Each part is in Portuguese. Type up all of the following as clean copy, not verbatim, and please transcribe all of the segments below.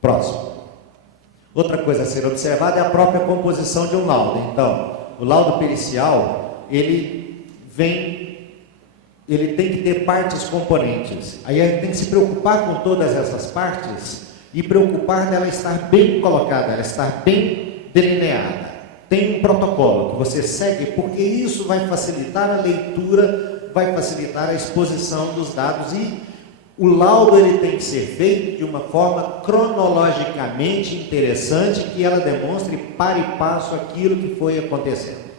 Próximo. Outra coisa a ser observada é a própria composição de um laudo. Então, o laudo pericial, ele tem que ter partes componentes. Aí a gente tem que se preocupar com todas essas partes e preocupar dela estar bem colocada, ela estar bem delineada. Tem um protocolo que você segue, porque isso vai facilitar a leitura, vai facilitar a exposição dos dados, e o laudo ele tem que ser feito de uma forma cronologicamente interessante, que ela demonstre para e passo aquilo que foi acontecendo.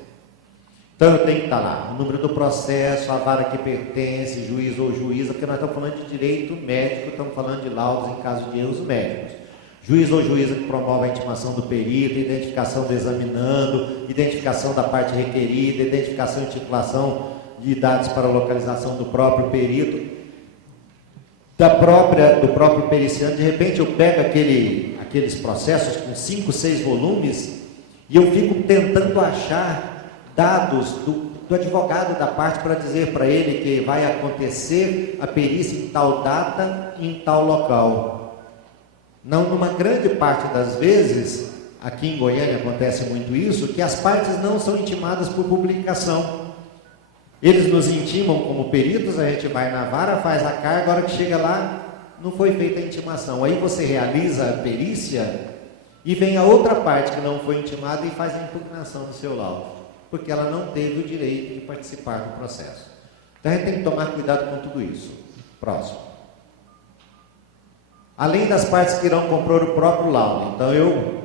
Então eu tenho que estar lá o número do processo, a vara que pertence, juiz ou juíza, porque nós estamos falando de direito médico, estamos falando de laudos em caso de erros médicos. Juiz ou juíza que promove a intimação do perito, identificação do examinando, identificação da parte requerida, identificação e titulação de dados para localização do próprio perito, do próprio periciano. De repente eu pego aqueles processos com 5, 6 volumes e eu fico tentando achar dados do advogado da parte para dizer para ele que vai acontecer a perícia em tal data e em tal local. Não, numa grande parte das vezes, aqui em Goiânia acontece muito isso, que as partes não são intimadas por publicação. Eles nos intimam como peritos, a gente vai na vara, faz a carga, a hora que chega lá, não foi feita a intimação. Aí você realiza a perícia e vem a outra parte que não foi intimada e faz a impugnação do seu laudo, porque ela não teve o direito de participar do processo. Então a gente tem que tomar cuidado com tudo isso. Próximo. Além das partes que irão compor o próprio laudo, então eu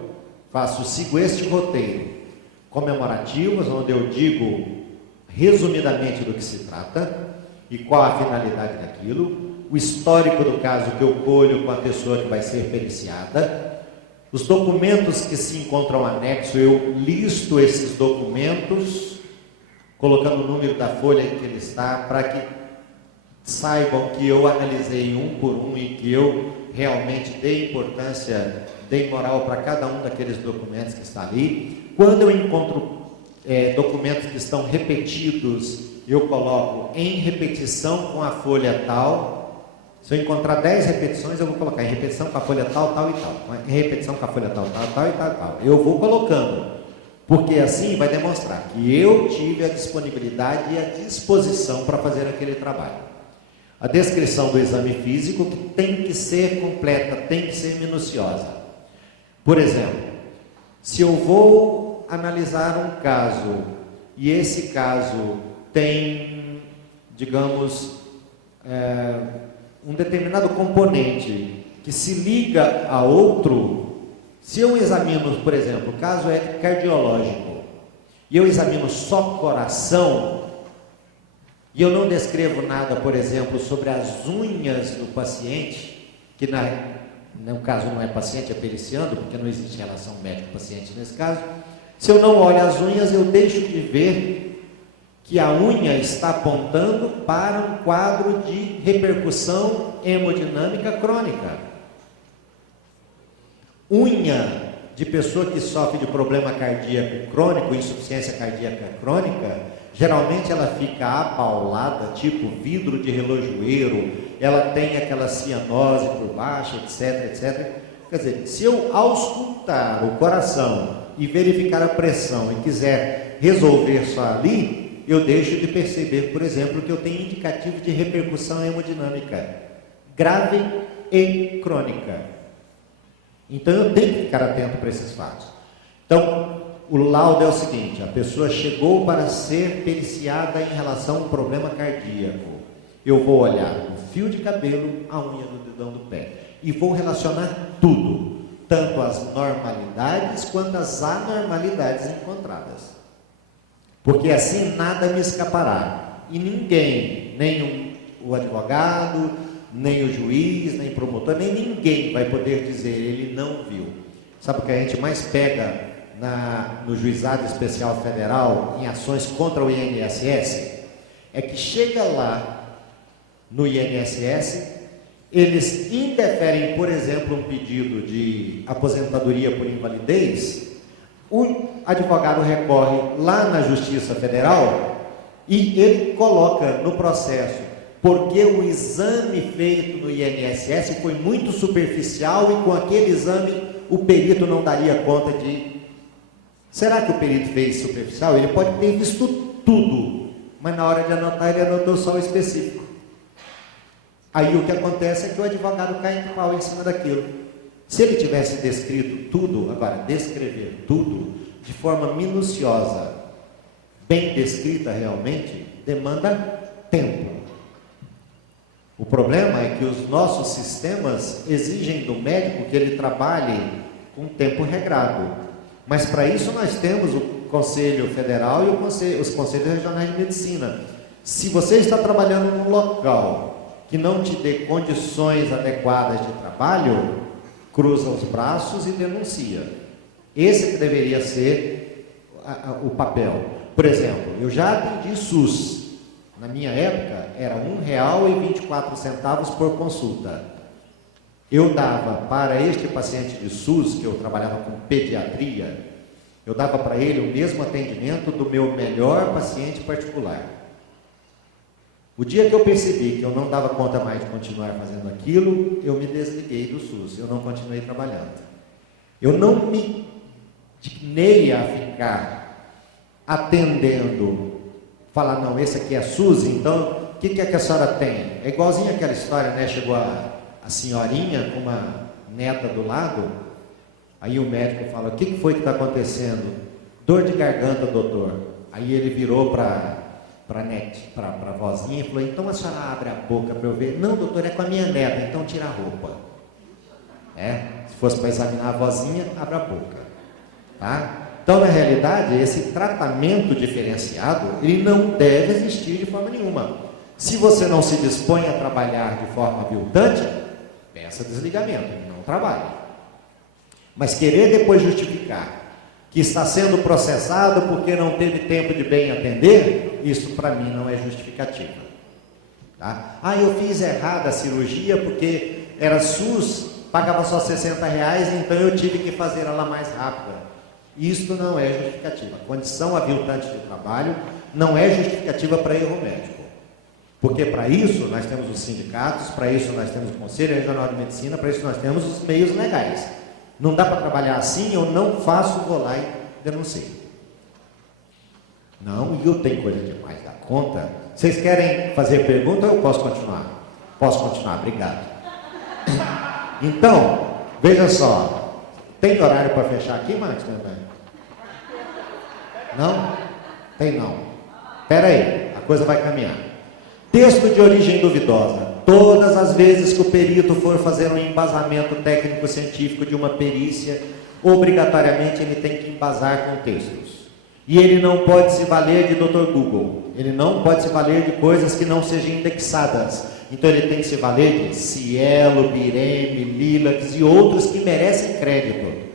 sigo este roteiro: comemorativos, onde eu digo resumidamente do que se trata e qual a finalidade daquilo, o histórico do caso que eu colho com a pessoa que vai ser periciada, os documentos que se encontram anexo, eu listo esses documentos, colocando o número da folha em que ele está, para que saibam que eu analisei um por um e que eu realmente dei importância, dei moral para cada um daqueles documentos que está ali. Quando eu encontro documentos que estão repetidos, eu coloco em repetição com a folha tal. Se eu encontrar 10 repetições, eu vou colocar em repetição com a folha tal, tal e tal, em repetição com a folha tal, tal, tal e tal, tal. Eu vou colocando, porque assim vai demonstrar que eu tive a disponibilidade e a disposição para fazer aquele trabalho. A descrição do exame físico, que tem que ser completa, tem que ser minuciosa. Por exemplo, se eu vou analisar um caso e esse caso tem, digamos, um determinado componente que se liga a outro, se eu examino, por exemplo, o caso é cardiológico e eu examino só coração, e eu não descrevo nada, por exemplo, sobre as unhas do paciente, que no caso não é paciente, é periciando, porque não existe relação médico-paciente nesse caso. Se eu não olho as unhas, eu deixo de ver que a unha está apontando para um quadro de repercussão hemodinâmica crônica. Unha de pessoa que sofre de problema cardíaco crônico, insuficiência cardíaca crônica, geralmente ela fica apaulada, tipo vidro de relojoeiro, ela tem aquela cianose por baixo, etc, etc. Quer dizer, se eu auscultar o coração e verificar a pressão e quiser resolver só ali, eu deixo de perceber, por exemplo, que eu tenho indicativo de repercussão hemodinâmica grave e crônica. Então eu tenho que ficar atento para esses fatos. Então, o laudo é o seguinte: a pessoa chegou para ser periciada em relação a um problema cardíaco. Eu vou olhar o fio de cabelo, a unha do dedão do pé, e vou relacionar tudo, tanto as normalidades quanto as anormalidades encontradas. Porque assim nada me escapará. E ninguém, nem o advogado, nem o juiz, nem o promotor, nem ninguém vai poder dizer ele não viu. Sabe o que a gente mais pega no Juizado Especial Federal em ações contra o INSS? É que chega lá no INSS, eles indeferem, por exemplo, um pedido de aposentadoria por invalidez, o advogado recorre lá na Justiça Federal e ele coloca no processo: porque o exame feito no INSS foi muito superficial e com aquele exame o perito não daria conta de... Será que o perito fez superficial? Ele pode ter visto tudo, mas na hora de anotar ele anotou só o específico. Aí o que acontece é que o advogado cai de pau em cima daquilo. Se ele tivesse descrito tudo, agora descrever tudo de forma minuciosa, bem descrita realmente, demanda tempo. O problema é que os nossos sistemas exigem do médico que ele trabalhe com tempo regrado. Mas para isso nós temos o Conselho Federal e os Conselhos Regionais de Medicina. Se você está trabalhando num local que não te dê condições adequadas de trabalho, cruza os braços e denuncia. Esse que deveria ser o papel. Por exemplo, eu já atendi SUS. Na minha época, era R$ 1,24 por consulta. Eu dava para este paciente de SUS, que eu trabalhava com pediatria, eu dava para ele o mesmo atendimento do meu melhor paciente particular. O dia que eu percebi que eu não dava conta mais de continuar fazendo aquilo, eu me desliguei do SUS, eu não continuei trabalhando. Eu não me dignei a ficar atendendo, falar, não, esse aqui é SUS, então, o que é que a senhora tem? É igualzinho aquela história, né? Chegou a senhorinha com uma neta do lado, aí o médico fala, o que foi que está acontecendo? Dor de garganta, doutor. Aí ele virou para a vozinha e falou, então a senhora abre a boca para eu ver. Não, doutor, é com a minha neta, então tira a roupa. Se fosse para examinar a vozinha, abre a boca. Tá? Então, na realidade, esse tratamento diferenciado, ele não deve existir de forma nenhuma. Se você não se dispõe a trabalhar de forma aviltante, peça desligamento, não trabalhe. Mas querer depois justificar que está sendo processado porque não teve tempo de bem atender, isso para mim não é justificativa. Tá? Eu fiz errada a cirurgia porque era SUS, pagava só R$60, então eu tive que fazer ela mais rápida. Isso não é justificativa. A condição aviltante de trabalho não é justificativa para erro médico. Porque para isso nós temos os sindicatos, para isso nós temos o Conselho Regional de Medicina, para isso nós temos os meios legais. Não dá para trabalhar assim, eu não faço, vou lá e denuncio. Não, e eu tenho coisa demais da conta. Vocês querem fazer pergunta ou eu posso continuar? Posso continuar, obrigado. Então, veja só, tem horário para fechar aqui, Marcos? Não? Tem não. Espera aí, a coisa vai caminhar. Texto de origem duvidosa. Todas as vezes que o perito for fazer um embasamento técnico-científico de uma perícia, obrigatoriamente ele tem que embasar com textos. E ele não pode se valer de Dr. Google. Ele não pode se valer de coisas que não sejam indexadas. Então ele tem que se valer de Cielo, Bireme, Lilacs e outros que merecem crédito.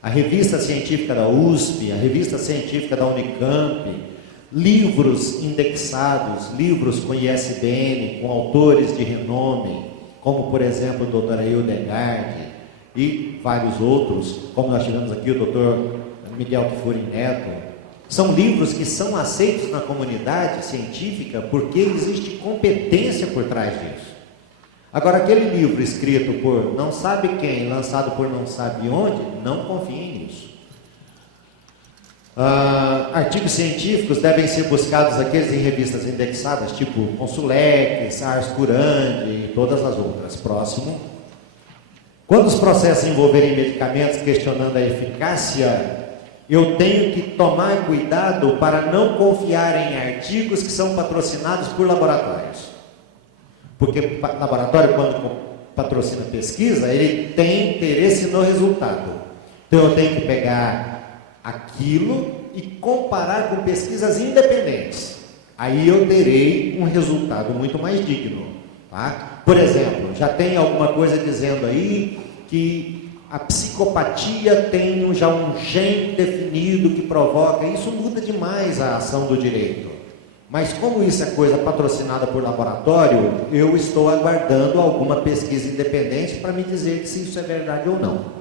A revista científica da USP, a revista científica da Unicamp, livros indexados, livros com ISBN, com autores de renome, como por exemplo o Dr. Hildegard e vários outros, como nós tivemos aqui o Dr. Miguel Kfouri Neto, são livros que são aceitos na comunidade científica porque existe competência por trás disso. Agora, aquele livro escrito por não sabe quem, lançado por não sabe onde, não confiem nisso. Artigos científicos devem ser buscados aqueles em revistas indexadas, tipo Consulec, Ars Curandi e todas as outras. Próximo. Quando os processos envolverem medicamentos questionando a eficácia, eu tenho que tomar cuidado para não confiar em artigos que são patrocinados por laboratórios. Porque laboratório, quando patrocina pesquisa, ele tem interesse no resultado. Então eu tenho que pegar aquilo e comparar com pesquisas independentes. Aí eu terei um resultado muito mais digno. Tá? Por exemplo, já tem alguma coisa dizendo aí que a psicopatia tem já um gene definido que provoca. Isso muda demais a ação do direito. Mas como isso é coisa patrocinada por laboratório, eu estou aguardando alguma pesquisa independente para me dizer se isso é verdade ou não.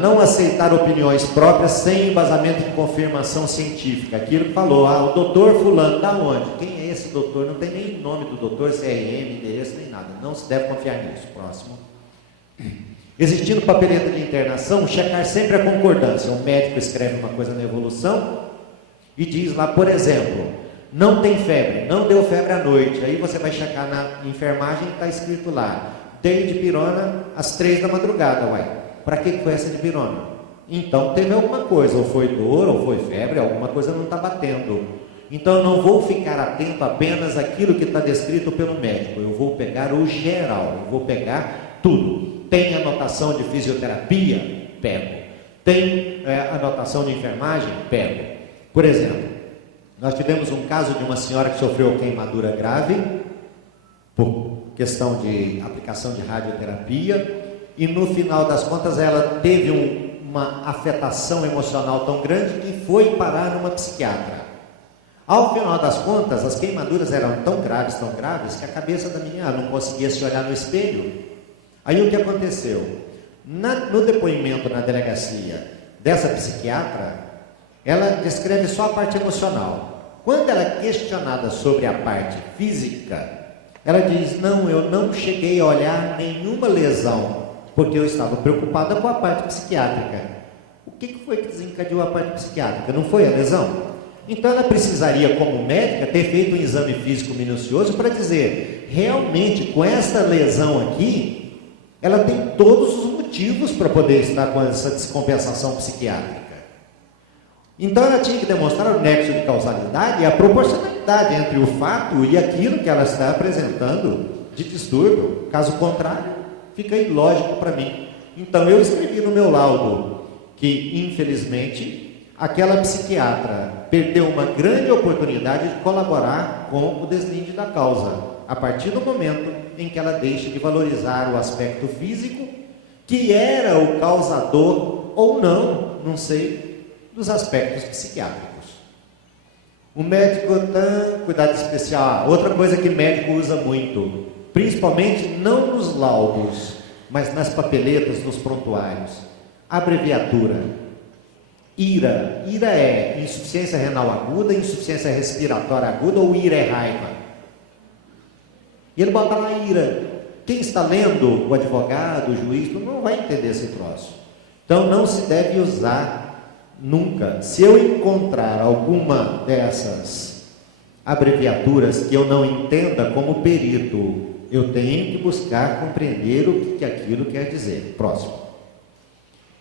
Não aceitar opiniões próprias sem embasamento de confirmação científica. Aquilo que falou, o doutor fulano, da onde? Quem é esse doutor? Não tem nem nome do doutor, CRM, endereço, nem nada. Não se deve confiar nisso. Próximo. Existindo papeleta de internação, checar sempre a concordância. Um médico escreve uma coisa na evolução e diz lá, por exemplo, não tem febre, não deu febre à noite. Aí você vai checar na enfermagem e está escrito lá, dei de pirona às 3 da madrugada, uai. Para que foi essa de pirona? Então teve alguma coisa, ou foi dor, ou foi febre, alguma coisa não está batendo. Então eu não vou ficar atento apenas àquilo que está descrito pelo médico, eu vou pegar o geral, eu vou pegar tudo. Tem anotação de fisioterapia? Pego. Tem anotação de enfermagem? Pego. Por exemplo, nós tivemos um caso de uma senhora que sofreu queimadura grave, por questão de aplicação de radioterapia, e no final das contas ela teve uma afetação emocional tão grande que foi parar numa psiquiatra. Ao final das contas, as queimaduras eram tão graves, que a cabeça da menina não conseguia se olhar no espelho. Aí o que aconteceu? No depoimento na delegacia dessa psiquiatra, ela descreve só a parte emocional. Quando ela é questionada sobre a parte física, ela diz, não, eu não cheguei a olhar nenhuma lesão, porque eu estava preocupada com a parte psiquiátrica. O que foi que desencadeou a parte psiquiátrica? Não foi a lesão? Então ela precisaria, como médica, ter feito um exame físico minucioso para dizer, realmente, com essa lesão aqui, ela tem todos os motivos para poder estar com essa descompensação psiquiátrica. Então ela tinha que demonstrar o nexo de causalidade e a proporcionalidade entre o fato e aquilo que ela está apresentando de distúrbio. Caso contrário, fica ilógico para mim. Então eu escrevi no meu laudo que, infelizmente, aquela psiquiatra perdeu uma grande oportunidade de colaborar com o deslinde da causa, a partir do momento em que ela deixa de valorizar o aspecto físico, que era o causador ou não sei, dos aspectos psiquiátricos. O médico tem cuidado especial. Outra coisa que médico usa muito, principalmente não nos laudos, mas nas papeletas, nos prontuários, abreviatura. IRA. IRA é insuficiência renal aguda, insuficiência respiratória aguda, ou IRA é raiva. E ele bota lá IRA. Quem está lendo, o advogado, o juiz, não vai entender esse troço. Então não se deve usar nunca. Se eu encontrar alguma dessas abreviaturas que eu não entenda como perito, eu tenho que buscar compreender o que aquilo quer dizer. Próximo.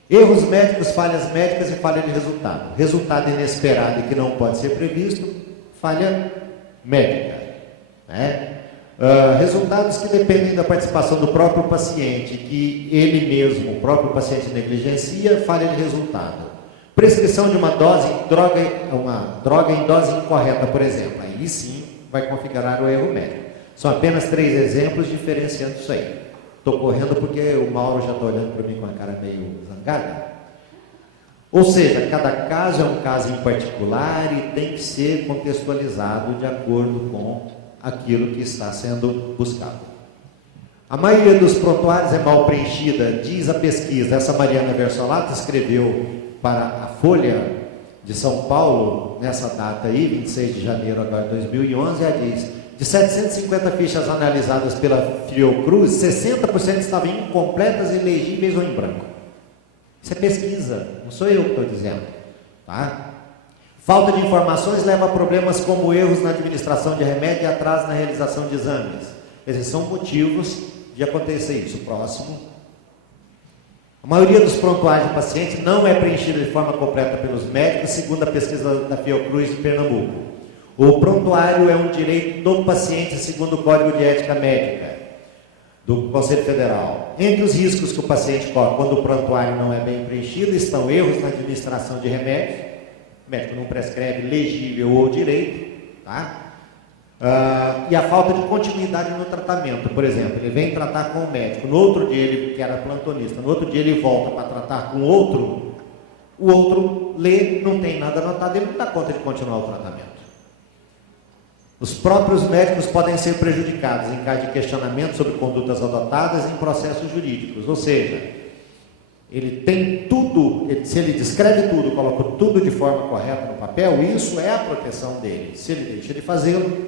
Erros médicos, falhas médicas e falha de resultado. Resultado inesperado e que não pode ser previsto, falha médica. Resultados que dependem da participação do próprio paciente, que ele mesmo, o próprio paciente negligencia, falha de resultado. Prescrição de uma droga em dose incorreta, por exemplo. Aí sim vai configurar o erro médico. São apenas 3 exemplos diferenciando isso aí. Estou correndo porque o Mauro já está olhando para mim com a cara meio zangada. Ou seja, cada caso é um caso em particular e tem que ser contextualizado de acordo com aquilo que está sendo buscado. A maioria dos prontuários é mal preenchida, diz a pesquisa. Essa Mariana Versolato escreveu para a Folha de São Paulo, nessa data aí, 26 de janeiro agora de 2011, ela diz, de 750 fichas analisadas pela Fiocruz, 60% estavam incompletas, ilegíveis ou em branco. Isso é pesquisa, não sou eu que estou dizendo. Tá? Falta de informações leva a problemas como erros na administração de remédio e atraso na realização de exames. Esses são motivos de acontecer isso. Próximo. A maioria dos prontuários de pacientes não é preenchida de forma completa pelos médicos, segundo a pesquisa da Fiocruz de Pernambuco. O prontuário é um direito do paciente, segundo o Código de Ética Médica do Conselho Federal. Entre os riscos que o paciente corre quando o prontuário não é bem preenchido estão erros na administração de remédios, o médico não prescreve legível ou direito, tá? E a falta de continuidade no tratamento. Por exemplo, ele vem tratar com o médico, no outro dia ele, que era plantonista, no outro dia ele volta para tratar com outro, o outro lê, não tem nada anotado, ele não dá conta de continuar o tratamento. Os próprios médicos podem ser prejudicados em caso de questionamento sobre condutas adotadas em processos jurídicos, ou seja, ele tem tudo, se ele descreve tudo, coloca tudo de forma correta no papel, isso é a proteção dele. Se ele deixa de fazê-lo,